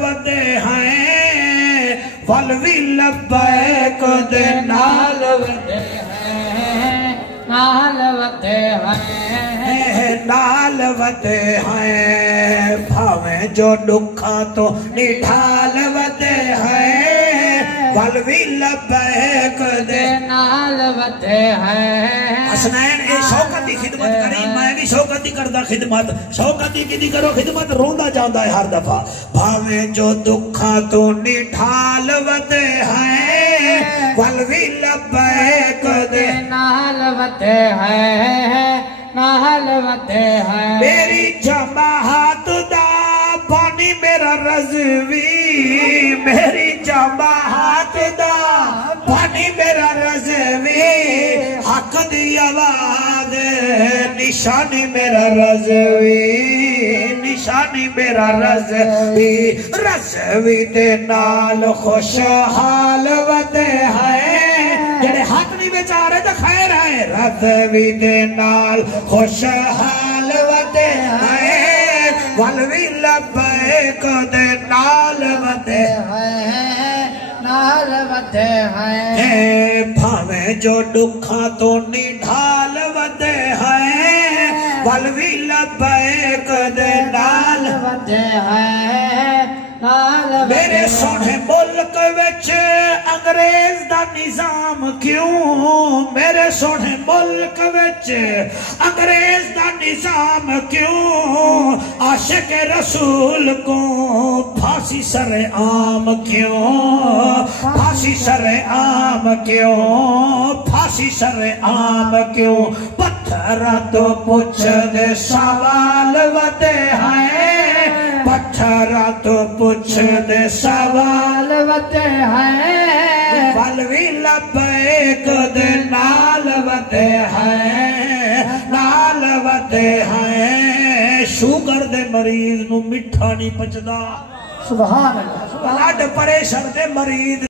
वदे हैं वल भी लब्बैक दे नाल वदे हैं नाल वदे हैं नाल वदे हैं भावे जो दुखा तो निठाल वदे हैं वल भी लब्बैक दे नाल वदे हैं। हसनैन ए शौकत की खिदमत करी, मैं भी शौकत की करदा खिदमत। शौकत की करो खिदमत, रोंदा जांदा है हर दफा। भावे जो दुखा तो निठाल वदे हैं वल भी लब्बैक दे नाल वदे हैं नाल वदे हैं। मेरी जमात दा पानी मेरा रज़वी, मेरी जमात दा पानी मेरा रज़वी, हक दी आवाज़ निशानी मेरा रज़वी, निशानी मेरा रज़वी। रज़वी दे नाल खुशहाल वदे हैं, जेड़े हाथ नहीं बेचारे तो खैर है। रज़वी दे नाल खुशहाल वदे हैं वल भी लब्बैक दे नाल वदे हैं नाल वदे हैं। भावे जो दुखा तो निढाल वदे हैं वल भी लब्बैक दे नाल वदे हैं नाल। मेरे सोने मुल्क विच अंग्रेज दा निजाम क्यों, मेरे सोने मुल्क विच अंग्रेज दा निजाम क्यों, आशिक रसूल को फांसी सरे आम क्यों, फांसी सरे आम क्यों, फांसी सरे आम क्यों। पत्थर तो पूछ दे सवाल वदे हैं, पत्थर तो पूछ दे सवाल वदे हैं वल भी लब्बैक दे नाल वदे हैं नाल वदे हैं। शुगर दे मरीज नू मिठा नहीं पचदा, सुभान अल्लाह। ब्लड प्रेशर दे मरीज